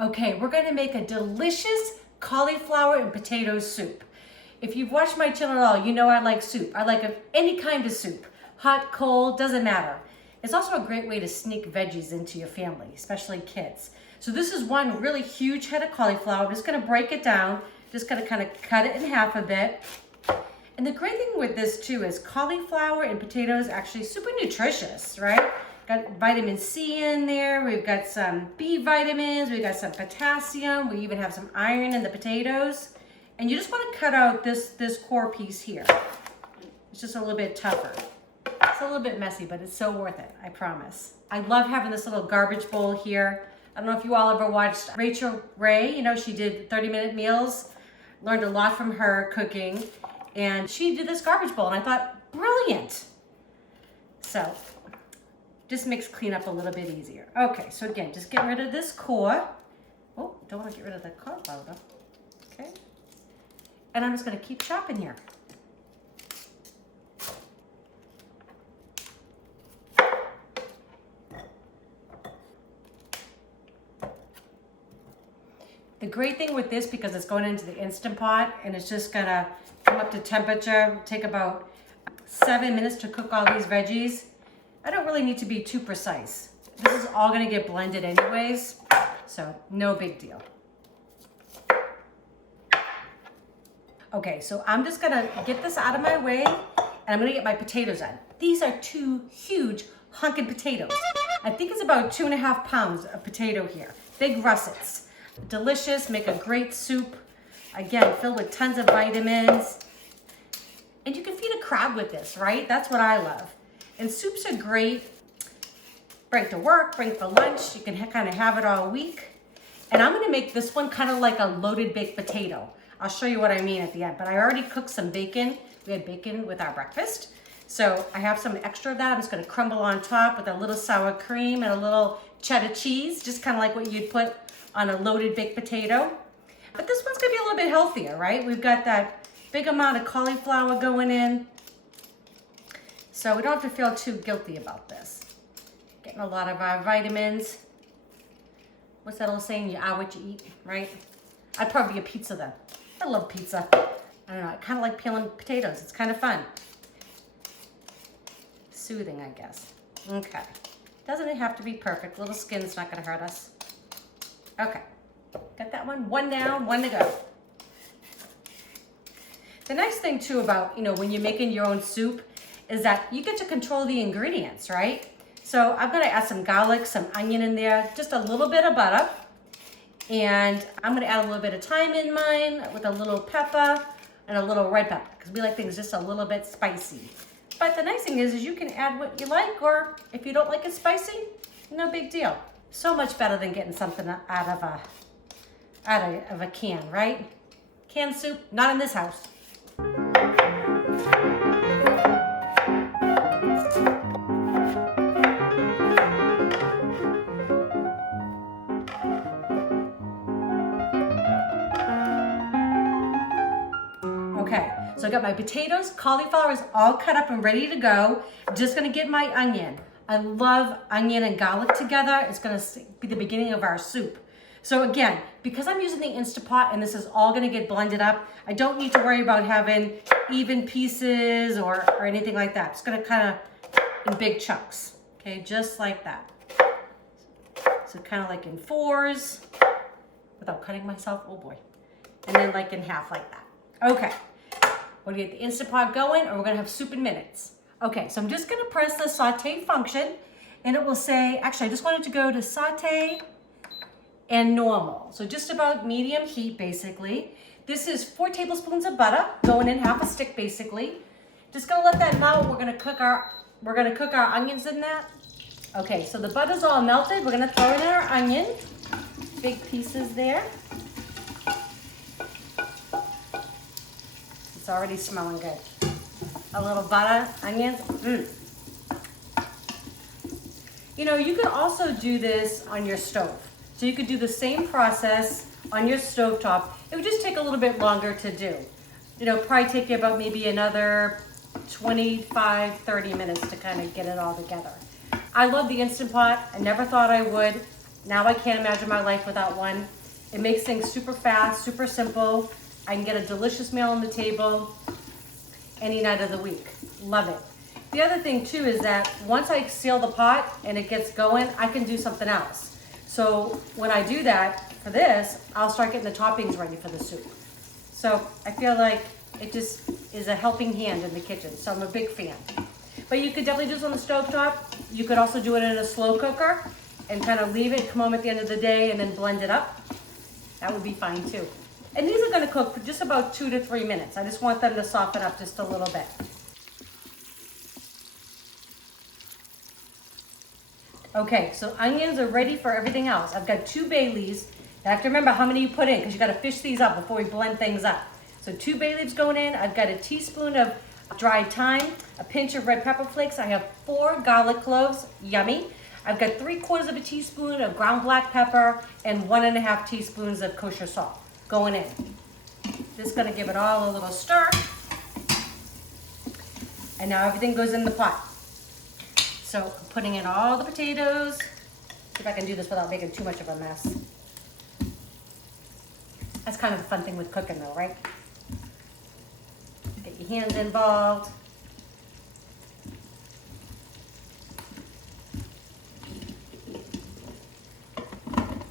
Okay, we're gonna make a delicious cauliflower and potato soup. If you've watched my channel at all, you know I like soup. I like any kind of soup. Hot, cold, doesn't matter. It's also a great way to sneak veggies into your family, especially kids. So this is one really huge head of cauliflower. I'm just gonna break it down. Just gonna kind of cut it in half a bit. And the great thing with this too is cauliflower and potatoes are actually super nutritious, right? Got vitamin C in there. We've got some B vitamins. We've got some potassium. We even have some iron in the potatoes. And you just want to cut out this core piece here. It's just a little bit tougher. It's a little bit messy, but it's so worth it, I promise. I love having this little garbage bowl here. I don't know if you all ever watched Rachel Ray. You know, she did 30-minute meals. Learned a lot from her cooking. And she did this garbage bowl, and I thought, brilliant. So, just makes cleanup a little bit easier. Okay, so again, just get rid of this core. Oh, don't want to get rid of the cauliflower though. Okay. And I'm just going to keep chopping here. The great thing with this, because it's going into the Instant Pot and it's just going to come up to temperature, take about 7 minutes to cook all these veggies. I don't really need to be too precise. This is all gonna get blended anyways, so no big deal. Okay, so I'm just gonna get this out of my way and I'm gonna get my potatoes on. These are 2 huge hunkin' potatoes. I think it's about 2.5 pounds of potato here. Big russets. Delicious, make a great soup. Again, filled with tons of vitamins. And you can feed a crowd with this, right? That's what I love. And soups are great. Bring to work, bring for lunch. You can kind of have it all week. And I'm gonna make this one kind of like a loaded baked potato. I'll show you what I mean at the end, but I already cooked some bacon. We had bacon with our breakfast. So I have some extra of that. I'm just gonna crumble on top with a little sour cream and a little cheddar cheese, just kind of like what you'd put on a loaded baked potato. But this one's gonna be a little bit healthier, right? We've got that big amount of cauliflower going in. So we don't have to feel too guilty about this. Getting a lot of our vitamins. What's that old saying? You are what you eat, right? I'd probably be a pizza then. I love pizza. I don't know, I kind of like peeling potatoes. It's kind of fun. Soothing, I guess. Okay. Doesn't have to be perfect. Little skin's not gonna hurt us. Okay. Got that one? One down, one to go. The nice thing too about, when you're making your own soup is that you get to control the ingredients, right? So I'm gonna add some garlic, some onion in there, just a little bit of butter. And I'm gonna add a little bit of thyme in mine with a little pepper and a little red pepper because we like things just a little bit spicy. But the nice thing is you can add what you like, or if you don't like it spicy, no big deal. So much better than getting something out of a can, right? Canned soup, not in this house. Okay, so I got my potatoes, cauliflower is all cut up and ready to go. I'm just gonna get my onion. I love onion and garlic together. It's gonna be the beginning of our soup. So again, because I'm using the Instant Pot and this is all gonna get blended up, I don't need to worry about having even pieces or anything like that. It's gonna kind of in big chunks, okay, just like that. So kind of like in 4s, without cutting myself, oh boy. And then like in half like that. Okay, we're gonna get the Instant Pot going or we're gonna have soup in minutes. Okay, so I'm just gonna press the saute function and it will say, actually I just wanted to go to saute and normal. So just about medium heat basically. This is 4 tablespoons of butter going in half a stick basically. Just gonna let that melt. We're gonna cook our onions in that. Okay, so the butter's all melted. We're gonna throw in our onion. Big pieces there. It's already smelling good. A little butter, onions. You can also do this on your stove. So you could do the same process on your stovetop. It would just take a little bit longer to do. Probably take you about maybe another 25, 30 minutes to kind of get it all together. I love the Instant Pot. I never thought I would. Now I can't imagine my life without one. It makes things super fast, super simple. I can get a delicious meal on the table any night of the week. Love it. The other thing too is that once I seal the pot and it gets going, I can do something else. So when I do that for this, I'll start getting the toppings ready for the soup. So I feel like it just is a helping hand in the kitchen. So I'm a big fan. But you could definitely do this on the stovetop. You could also do it in a slow cooker and kind of leave it, come home at the end of the day and then blend it up. That would be fine too. And these are gonna cook for just about 2 to 3 minutes. I just want them to soften up just a little bit. Okay, so onions are ready for everything else. I've got 2 bay leaves. You have to remember how many you put in because you gotta fish these up before we blend things up. So 2 bay leaves going in. I've got a teaspoon of dried thyme, a pinch of red pepper flakes. I have 4 garlic cloves, yummy. I've got 3/4 of a teaspoon of ground black pepper and 1.5 teaspoons of kosher salt going in. Just gonna give it all a little stir. And now everything goes in the pot. So I'm putting in all the potatoes. See if I can do this without making too much of a mess. That's kind of the fun thing with cooking though, right? Get your hands involved.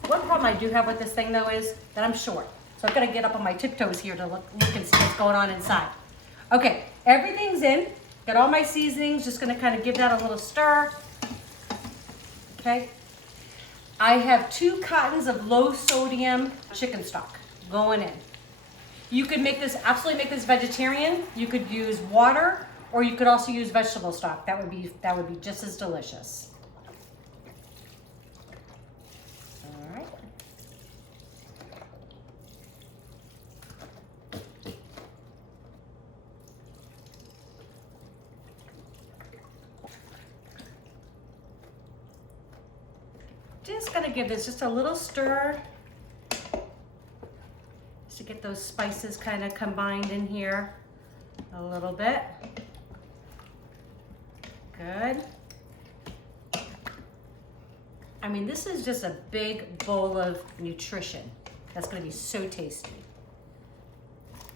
One problem I do have with this thing though is that I'm short. So I've got to get up on my tiptoes here to look and see what's going on inside. Okay, everything's in. Got all my seasonings, just gonna kind of give that a little stir. Okay. I have 2 cartons of low sodium chicken stock going in. You could absolutely make this vegetarian. You could use water or you could also use vegetable stock. That would be just as delicious. All right. Just gonna give this just a little stir just to get those spices kind of combined in here a little bit. Good. I mean, this is just a big bowl of nutrition. That's gonna be so tasty.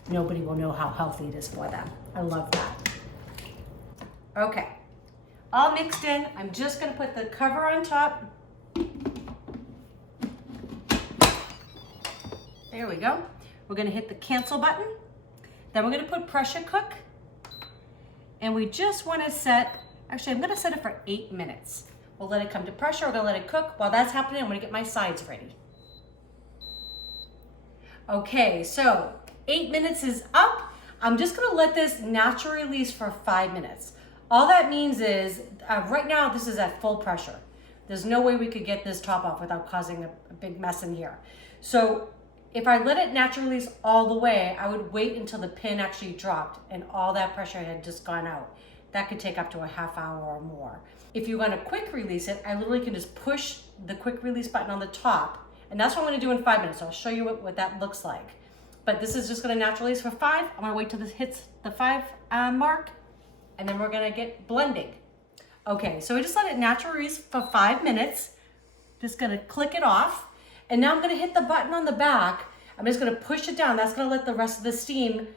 Nobody will know how healthy it is for them. I love that. Okay, all mixed in. I'm just gonna put the cover on top. There we go. We're gonna hit the cancel button. Then we're gonna put pressure cook. And we just wanna actually I'm gonna set it for 8 minutes. We'll let it come to pressure, we're gonna let it cook. While that's happening, I'm gonna get my sides ready. Okay, so 8 minutes is up. I'm just gonna let this naturally release for 5 minutes. All that means is, right now this is at full pressure. There's no way we could get this top off without causing a big mess in here. So if I let it naturally release all the way, I would wait until the pin actually dropped and all that pressure had just gone out. That could take up to a half hour or more. If you want to quick release it, I literally can just push the quick release button on the top, and that's what I'm going to do in 5 minutes. So I'll show you what that looks like. But this is just going to naturally release for 5. I'm going to wait till this hits the 5 mark, and then we're going to get blending. Okay, so we just let it naturally release for 5 minutes. Just going to click it off. And now I'm going to hit the button on the back. I'm just going to push it down. That's going to let the rest of the steam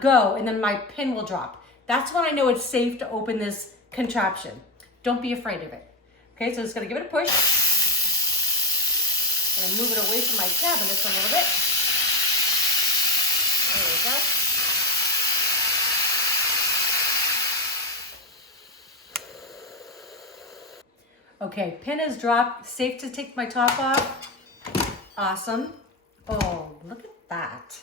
go, and then my pin will drop. That's when I know it's safe to open this contraption. Don't be afraid of it. Okay, so just going to give it a push. I'm going to move it away from my cabinet a little bit. There we go. Okay, pin is dropped. Safe to take my top off. Awesome. Oh, look at that.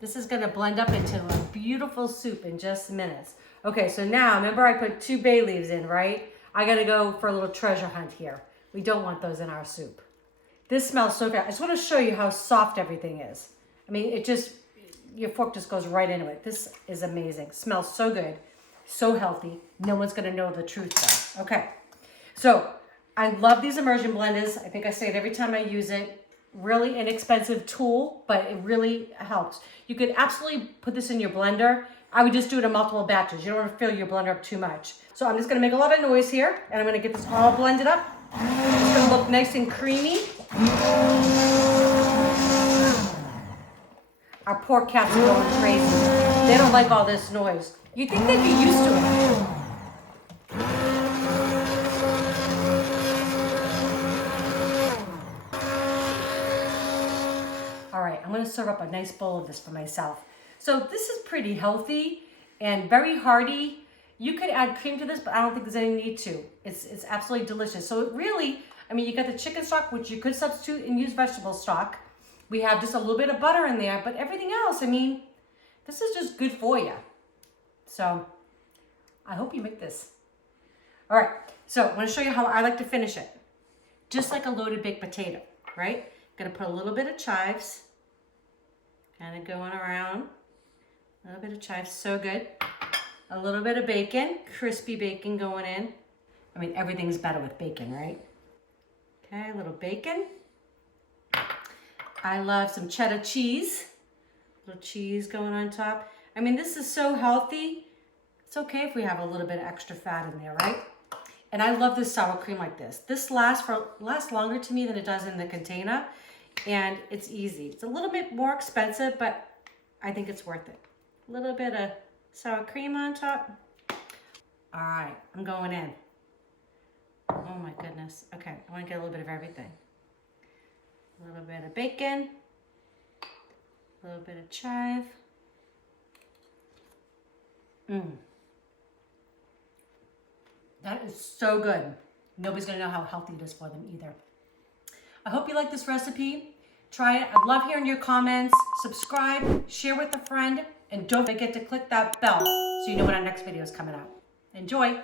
This is gonna blend up into a beautiful soup in just minutes. Okay, so now, remember I put 2 bay leaves in, right? I gotta go for a little treasure hunt here. We don't want those in our soup. This smells so good. I just wanna show you how soft everything is. I mean, your fork just goes right into it. This is amazing. Smells so good, so healthy. No one's gonna know the truth though. Okay, so I love these immersion blenders. I think I say it every time I use it. Really inexpensive tool, but it really helps. You could absolutely put this in your blender. I would just do it in multiple batches. You don't want to fill your blender up too much. So I'm just going to make a lot of noise here, and I'm going to get this all blended up, It's gonna look nice and creamy. Our poor cats are going crazy. They don't like all this noise. You'd think they'd be used to it. All right, I'm gonna serve up a nice bowl of this for myself. So this is pretty healthy and very hearty. You could add cream to this, but I don't think there's any need to. It's absolutely delicious. So it really, I mean, you got the chicken stock, which you could substitute and use vegetable stock. We have just a little bit of butter in there, but everything else, I mean, this is just good for you. So I hope you make this. All right, so I'm gonna show you how I like to finish it. Just like a loaded baked potato, right? Gonna put a little bit of chives, kind of going around. A little bit of chives, so good. A little bit of bacon, crispy bacon going in. I mean, everything's better with bacon, right? Okay, a little bacon. I love some cheddar cheese. A little cheese going on top. I mean, this is so healthy. It's okay if we have a little bit of extra fat in there, right? And I love this sour cream like this. This lasts longer to me than it does in the container. And it's easy. It's a little bit more expensive, but I think it's worth it. A little bit of sour cream on top. All right, I'm going in. Oh my goodness. Okay, I want to get a little bit of everything. A little bit of bacon. A little bit of chive. That is so good. Nobody's gonna know how healthy it is for them either. I hope you like this recipe. Try it. I love hearing your comments. Subscribe, share with a friend, and don't forget to click that bell so you know when our next video is coming out. Enjoy.